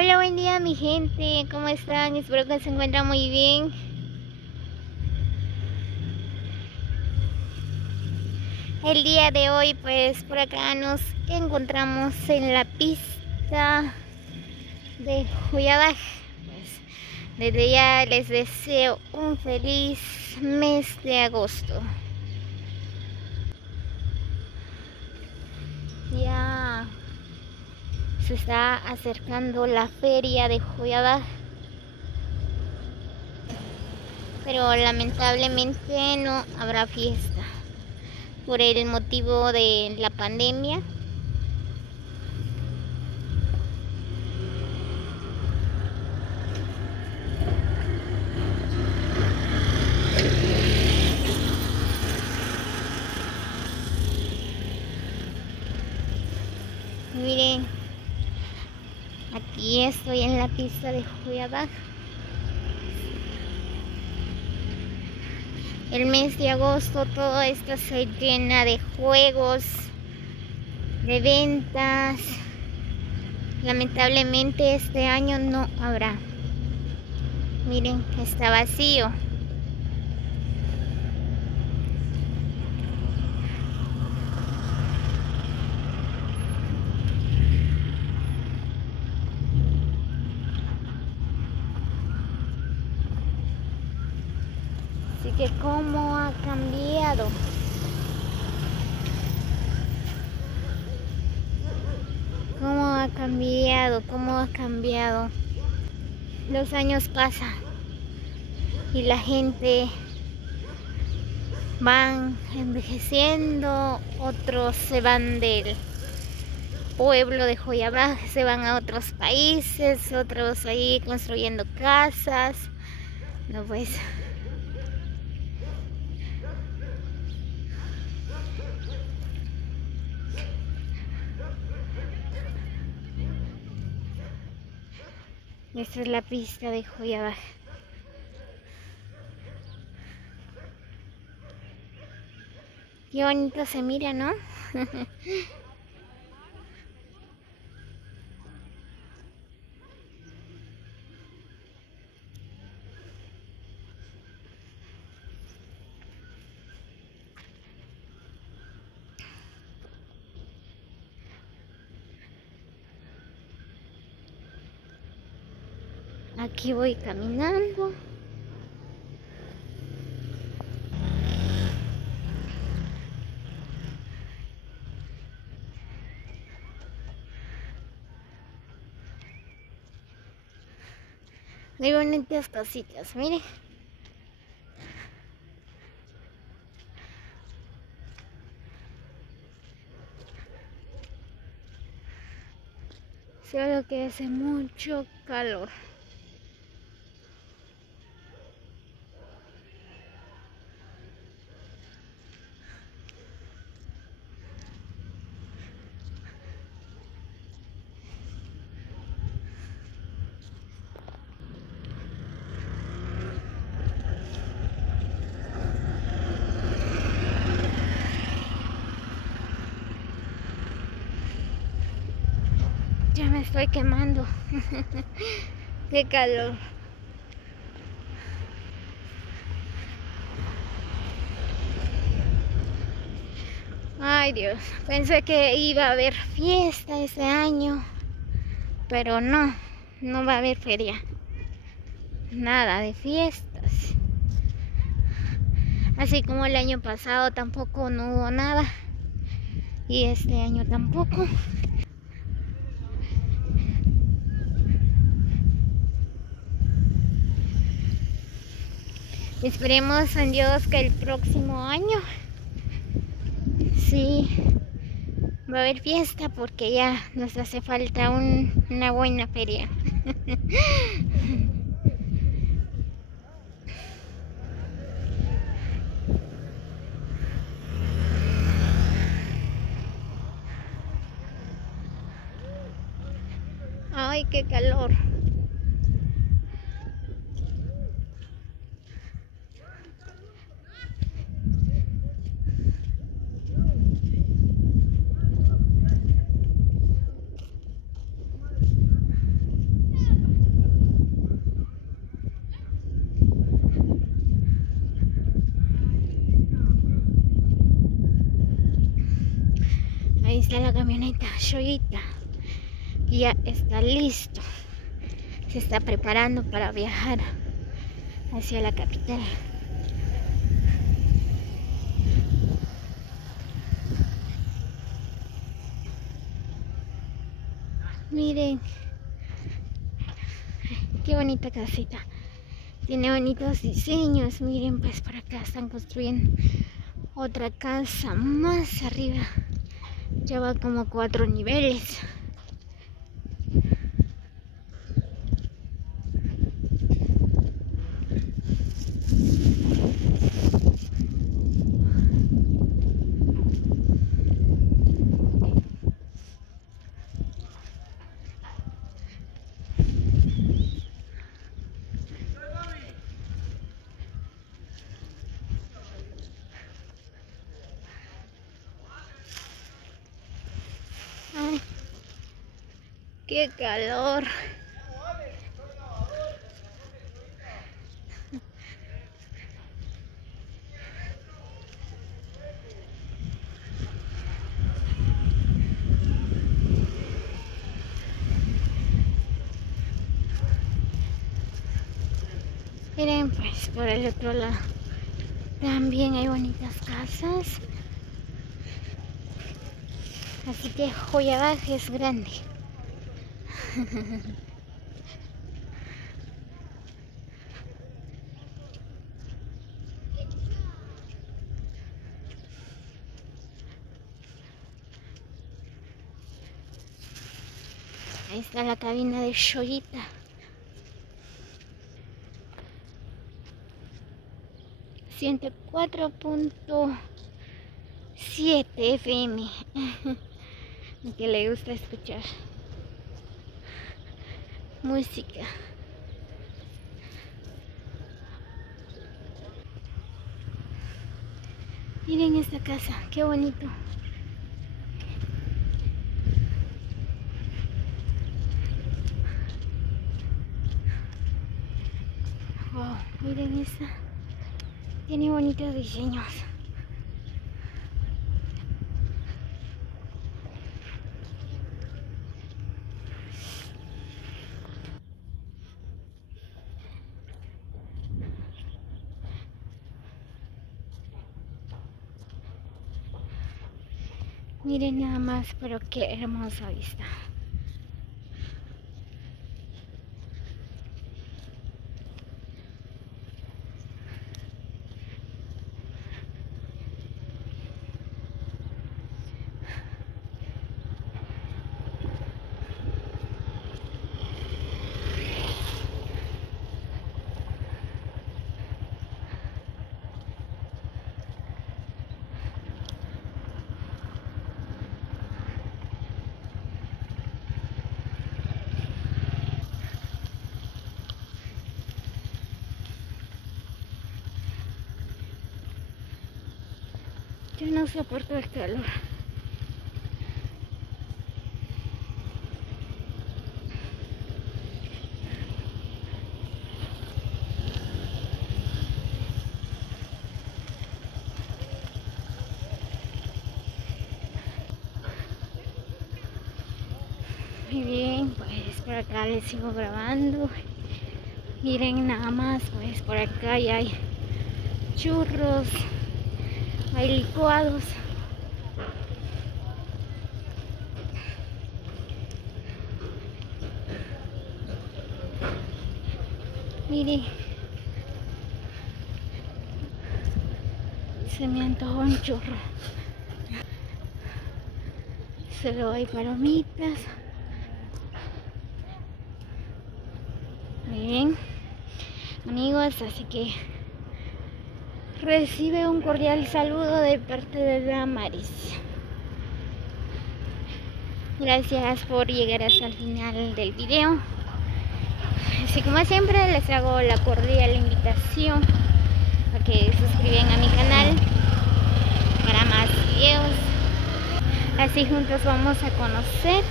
Hola, buen día mi gente, ¿cómo están? Espero que se encuentren muy bien. El día de hoy pues por acá nos encontramos en la pista de Juyabaj. Pues, desde ya les deseo un feliz mes de agosto. Ya se está acercando la feria de Juyabaj, pero lamentablemente no habrá fiesta por el motivo de la pandemia. Miren, aquí estoy en la pista de Juyabaj. El mes de agosto todo esto se llena de juegos, de ventas. Lamentablemente este año no habrá. Miren, está vacío. Así que cómo ha cambiado. Cómo ha cambiado. Los años pasan y la gente van envejeciendo, otros se van del pueblo de Juyabaj, se van a otros países, otros ahí construyendo casas. No, pues esta es la pista de Juyabaj. Qué bonito se mira, ¿no? Aquí voy caminando. Hay bonitas casitas, mire. Solo que hace mucho calor. Ya me estoy quemando. Qué calor. Ay Dios, pensé que iba a haber fiesta este año, pero no va a haber feria. Nada de fiestas. Así como el año pasado tampoco no hubo nada. Y este año tampoco. Esperemos en Dios que el próximo año sí va a haber fiesta, porque ya nos hace falta una buena feria. Ay, qué calor. Ahí está la camioneta Shoyita. Ya está listo. Se está preparando para viajar hacia la capital. Miren, qué bonita casita. Tiene bonitos diseños. Miren, pues por acá están construyendo otra casa más arriba. Ya va como 4 niveles. Ay, qué calor. Miren, pues por el otro lado también hay bonitas casas. Así que Joyabaj es grande. Ahí está la cabina de Shoyita. Siente 4.7 FM. Que le gusta escuchar música. Miren esta casa, qué bonito. Wow, miren esta. Tiene bonitos diseños. Miren nada más, pero qué hermosa vista. Yo no soporto el calor. Muy bien, pues por acá les sigo grabando. Miren nada más, pues por acá ya hay churros, hay licuados. Mire, se me antojó un churro. Solo hay palomitas. Muy bien, amigos, así que recibe un cordial saludo de parte de Damaris. Gracias por llegar hasta el final del video. Así como siempre les hago la cordial invitación a que se suscriban a mi canal para más videos. Así juntos vamos a conocer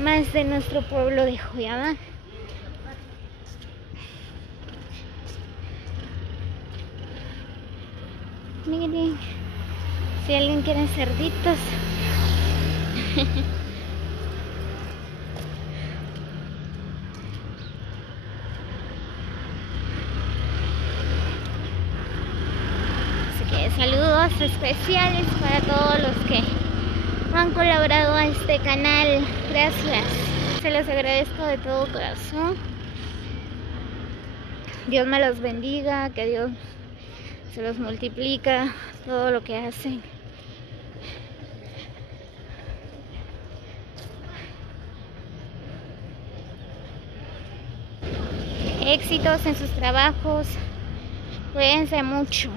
más de nuestro pueblo de Joyabaj. Miren, si alguien quiere cerditos, Así que saludos especiales para todos los que han colaborado a este canal. Gracias, se los agradezco de todo corazón. Dios me los bendiga, que Dios se los multiplica todo lo que hacen. Éxitos en sus trabajos, cuídense mucho.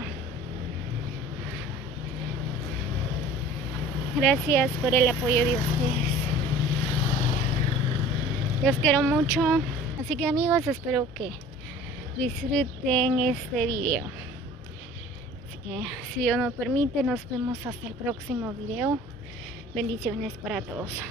Gracias por el apoyo de ustedes. Los quiero mucho. Así que amigos, espero que disfruten este video. Así que si Dios nos permite, nos vemos hasta el próximo video. Bendiciones para todos.